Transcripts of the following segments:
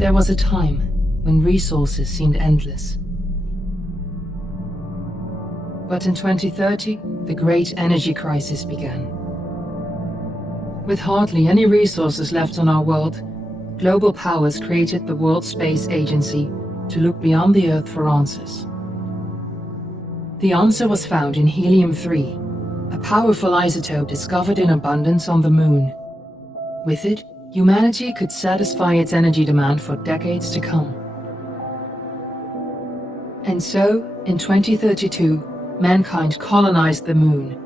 There was a time when resources seemed endless. But in 2030, the great energy crisis began. With hardly any resources left on our world, global powers created the World Space Agency to look beyond the Earth for answers. The answer was found in helium-3, a powerful isotope discovered in abundance on the Moon. With it, humanity could satisfy its energy demand for decades to come. And so, in 2032, mankind colonized the Moon.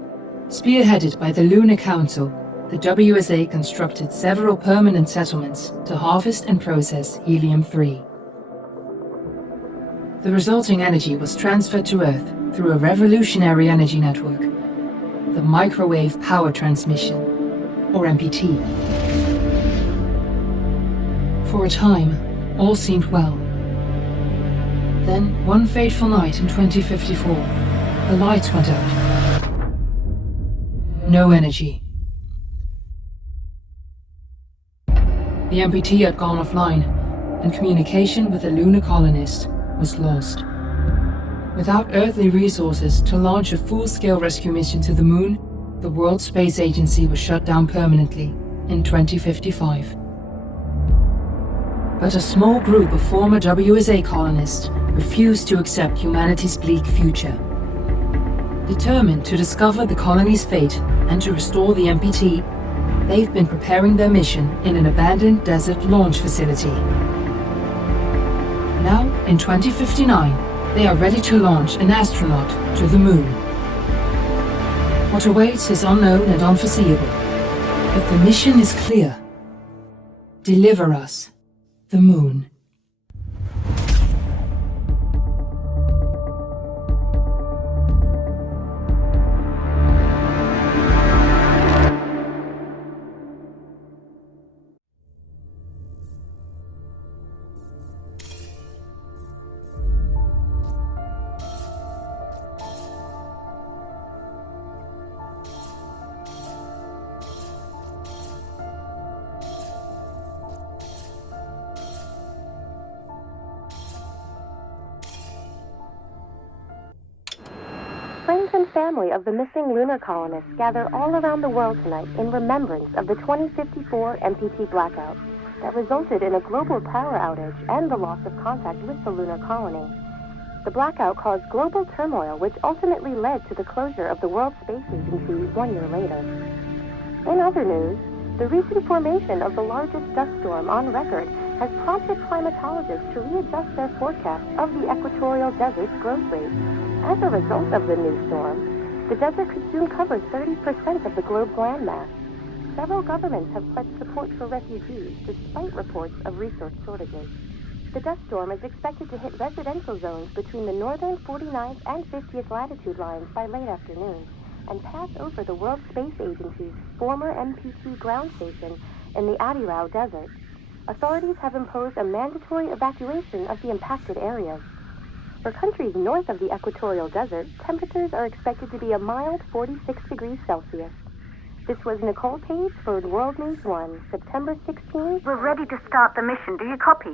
Spearheaded by the Lunar Council, the WSA constructed several permanent settlements to harvest and process helium-3. The resulting energy was transferred to Earth through a revolutionary energy network, the Microwave Power Transmission, or MPT. For a time, all seemed well. Then, one fateful night in 2054, the lights went out. No energy. The MPT had gone offline, and communication with the lunar colonist was lost. Without earthly resources to launch a full-scale rescue mission to the Moon, the World Space Agency was shut down permanently in 2055. But a small group of former WSA colonists refused to accept humanity's bleak future. Determined to discover the colony's fate and to restore the MPT, they've been preparing their mission in an abandoned desert launch facility. Now, in 2059, they are ready to launch an astronaut to the Moon. What awaits is unknown and unforeseeable, but the mission is clear. Deliver us the Moon. Friends and family of the missing lunar colonists gather all around the world tonight in remembrance of the 2054 MPT blackout that resulted in a global power outage and the loss of contact with the lunar colony. The blackout caused global turmoil, which ultimately led to the closure of the World Space Agency 1 year later. In other news, the recent formation of the largest dust storm on record has prompted climatologists to readjust their forecast of the equatorial desert's growth rate. As a result of the new storm, the desert could soon cover 30% of the globe's landmass. Several governments have pledged support for refugees despite reports of resource shortages. The dust storm is expected to hit residential zones between the northern 49th and 50th latitude lines by late afternoon and pass over the World Space Agency's former MPT ground station in the Adirau Desert. Authorities have imposed a mandatory evacuation of the impacted areas. For countries north of the equatorial desert, temperatures are expected to be a mild 46 degrees Celsius. This was Nicole Page for World News 1, September 16th. We're ready to start the mission. Do you copy?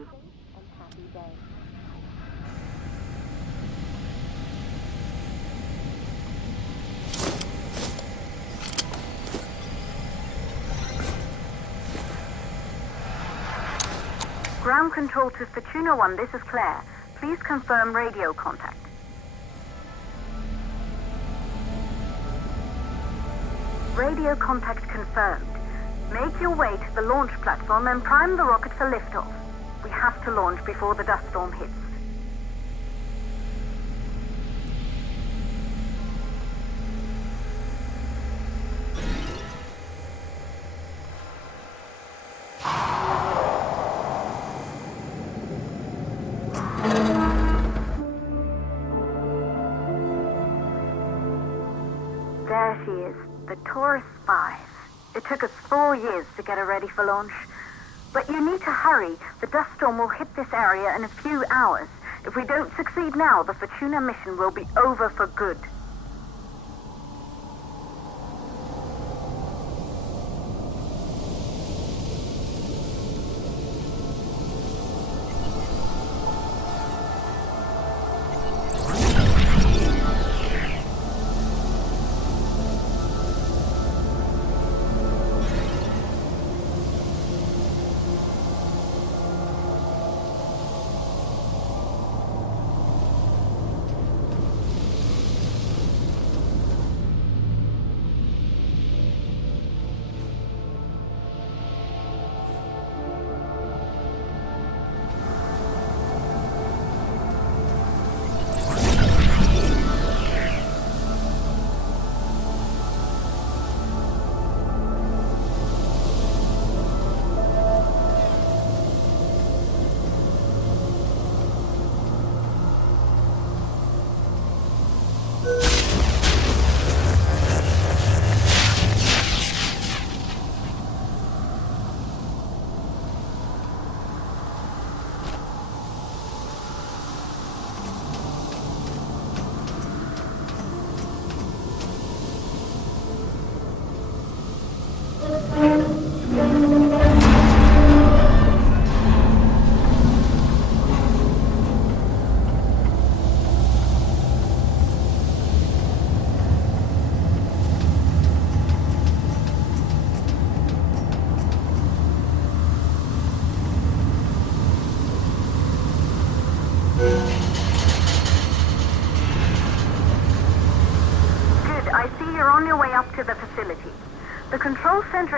Happy day. Ground control to Fortuna 1, this is Claire. Please confirm radio contact. Radio contact confirmed. Make your way to the launch platform and prime the rocket for liftoff. We have to launch before the dust storm hits. There she is, the Taurus 5. It took us 4 years to get her ready for launch. But you need to hurry. The dust storm will hit this area in a few hours. If we don't succeed now, the Fortuna mission will be over for good.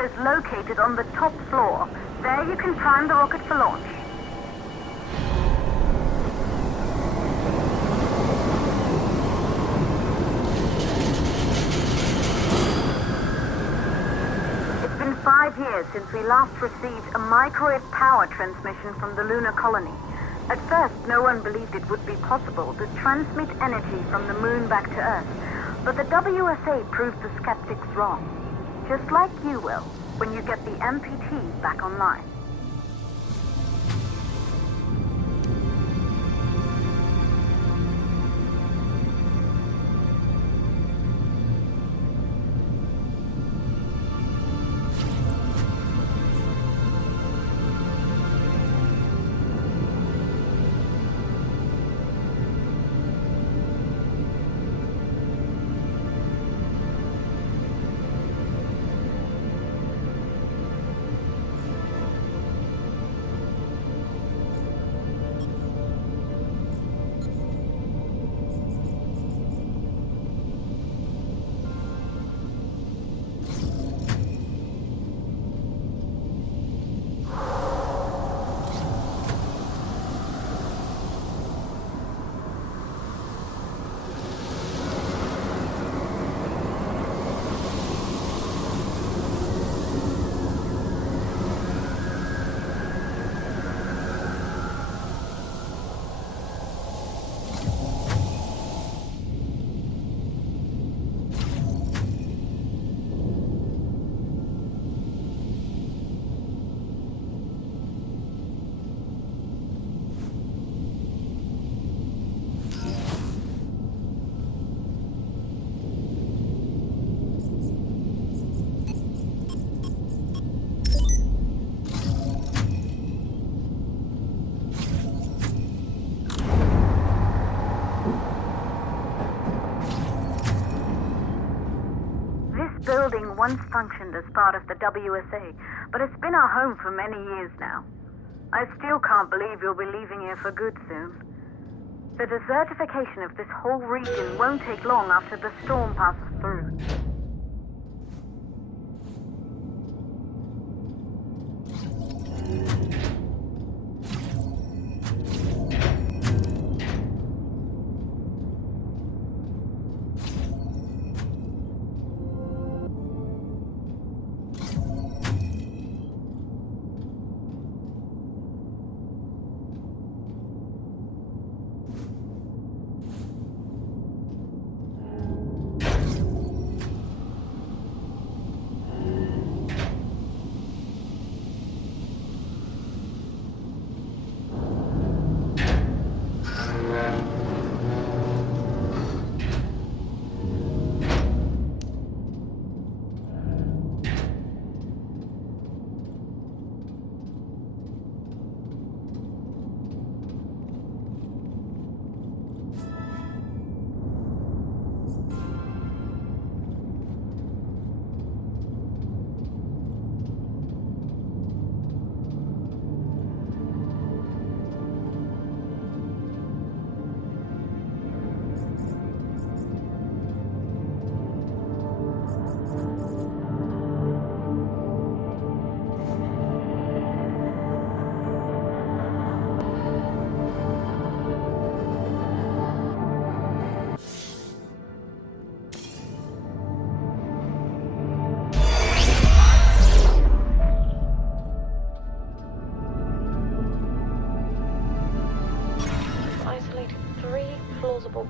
is located on the top floor. There you can prime the rocket for launch. It's been 5 years since we last received a microwave power transmission from the lunar colony. At first, no one believed it would be possible to transmit energy from the moon back to Earth. But the WSA proved the skeptics wrong. Just like you will, when you get the MPT back online. Building once functioned as part of the WSA, but it's been our home for many years now. I still can't believe you'll be leaving here for good soon. The desertification of this whole region won't take long after the storm passes through.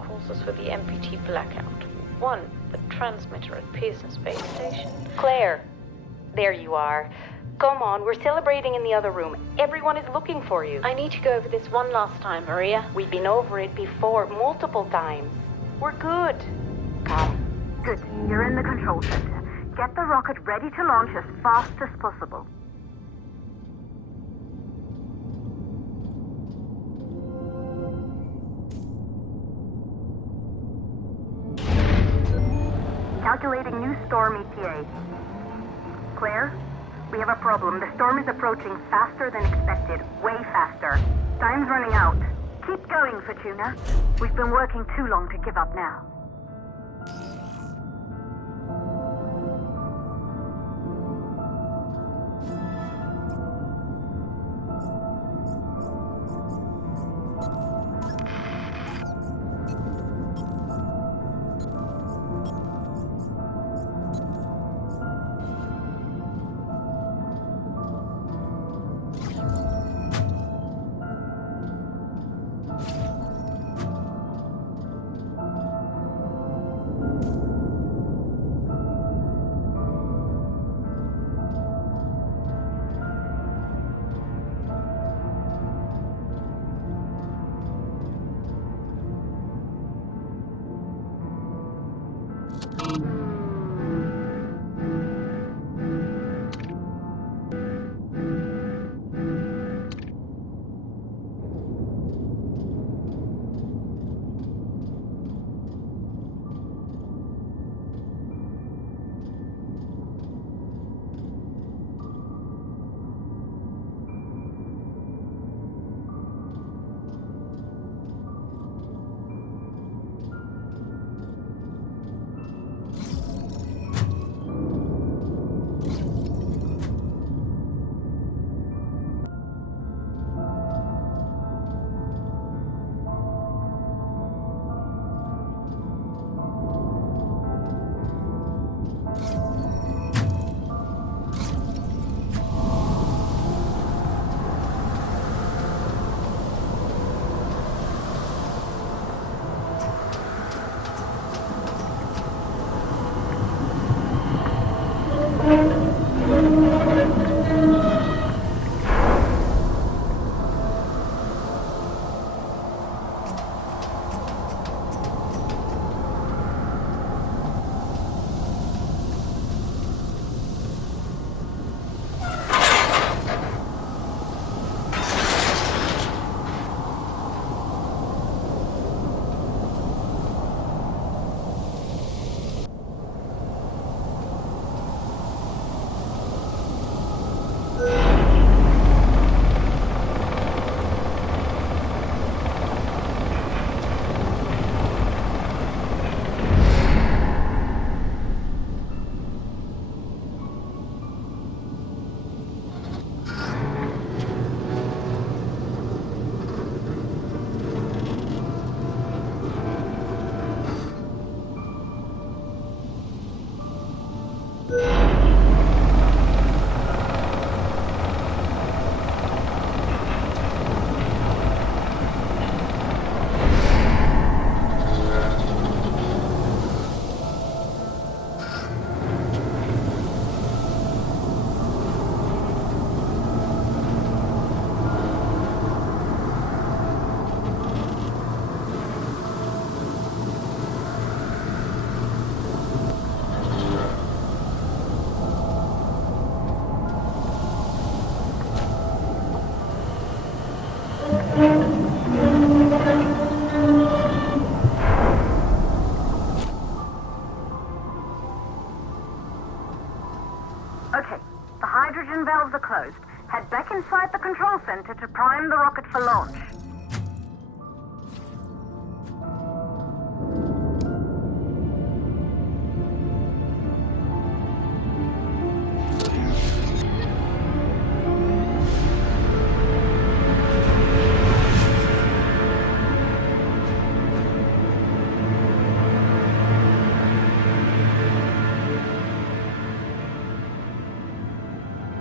Causes for the MPT blackout. 1, the transmitter at Pearson Space Station. Claire, there you are. Come on, we're celebrating in the other room. Everyone is looking for you. I need to go over this one last time, Maria. We've been over it before, multiple times. We're good. Come. Good. You're in the control center. Get the rocket ready to launch as fast as possible. Calculating new storm ETA. Claire, we have a problem. The storm is approaching faster than expected. Way faster. Time's running out. Keep going, Fortuna. We've been working too long to give up now. Okay, the hydrogen valves are closed. Head back inside the control center to prime the rocket for launch.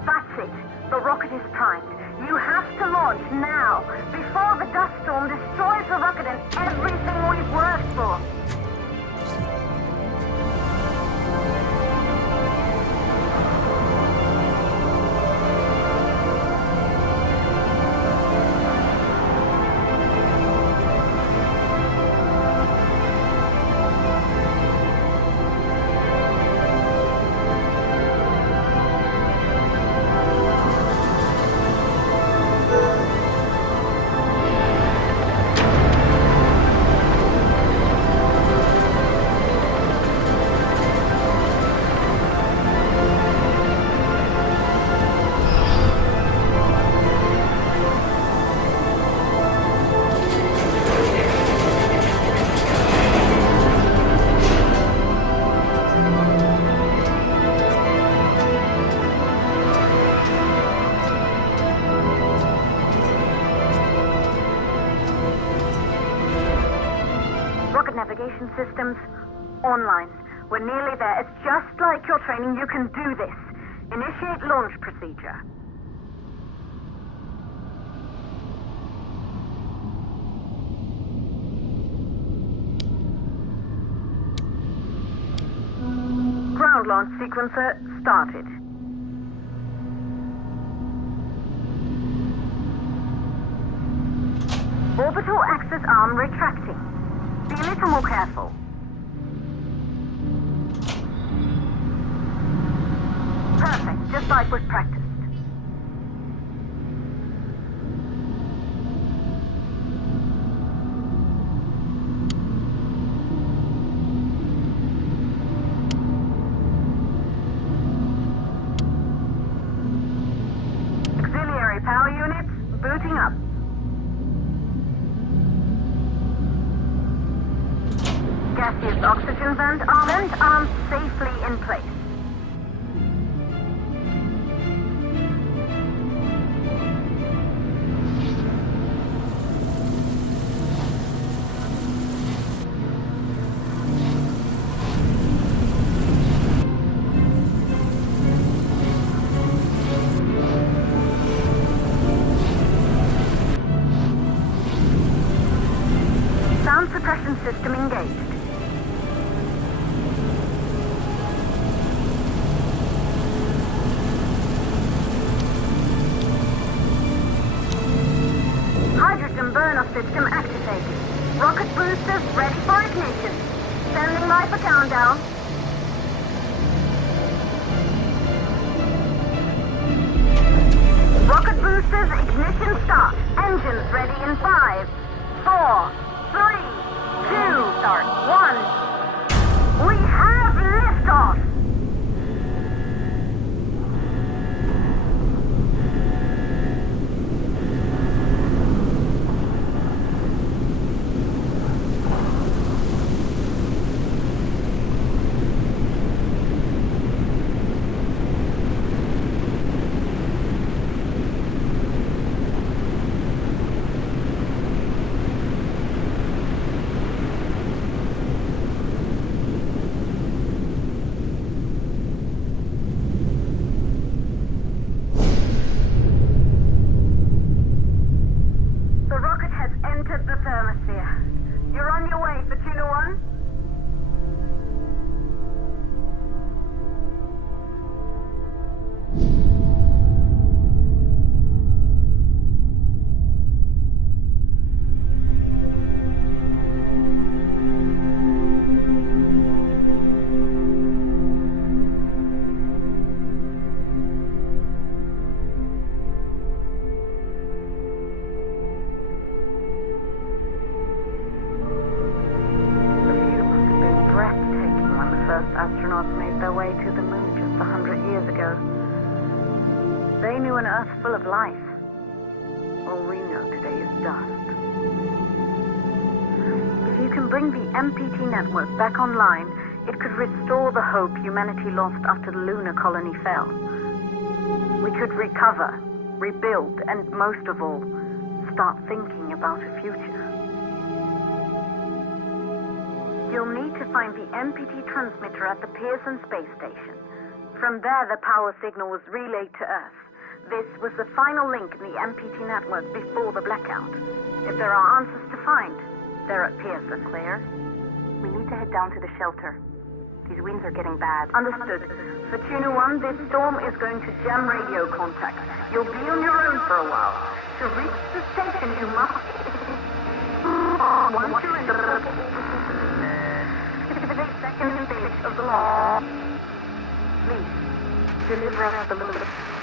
That's it. The rocket is primed. You have to launch now, before the dust storm destroys the rocket and everything we've worked for. Navigation systems online. We're nearly there. It's just like your training. You can do this. Initiate launch procedure. Ground launch sequencer started. Orbital axis arm retracting. Be a little more careful. Perfect, just like we've practiced. Auxiliary power units booting up. Gaseous oxygen vent arms safely in place. Sound suppression system engaged. Hydrogen burn-off system activated. Rocket boosters ready for ignition. Standing by for countdown. Rocket boosters ignition start. Engines ready in 5, 4, 3, 2, start, 1. We have liftoff! knew an Earth full of life. All we know today is dust. If you can bring the MPT network back online, it could restore the hope humanity lost after the lunar colony fell. We could recover, rebuild, and most of all, start thinking about a future. You'll need to find the MPT transmitter at the Pearson space station. From there, the power signal was relayed to Earth. This was the final link in the MPT network before the blackout. If there are answers to find, they're at Pearson. Claire, we need to head down to the shelter. These winds are getting bad. Understood. Fortuna 1, this storm is going to jam radio contact. You'll be on your own for a while. To reach the station, you must... Once you're in the... 58 seconds stage of the launch. Please, deliver us the loop.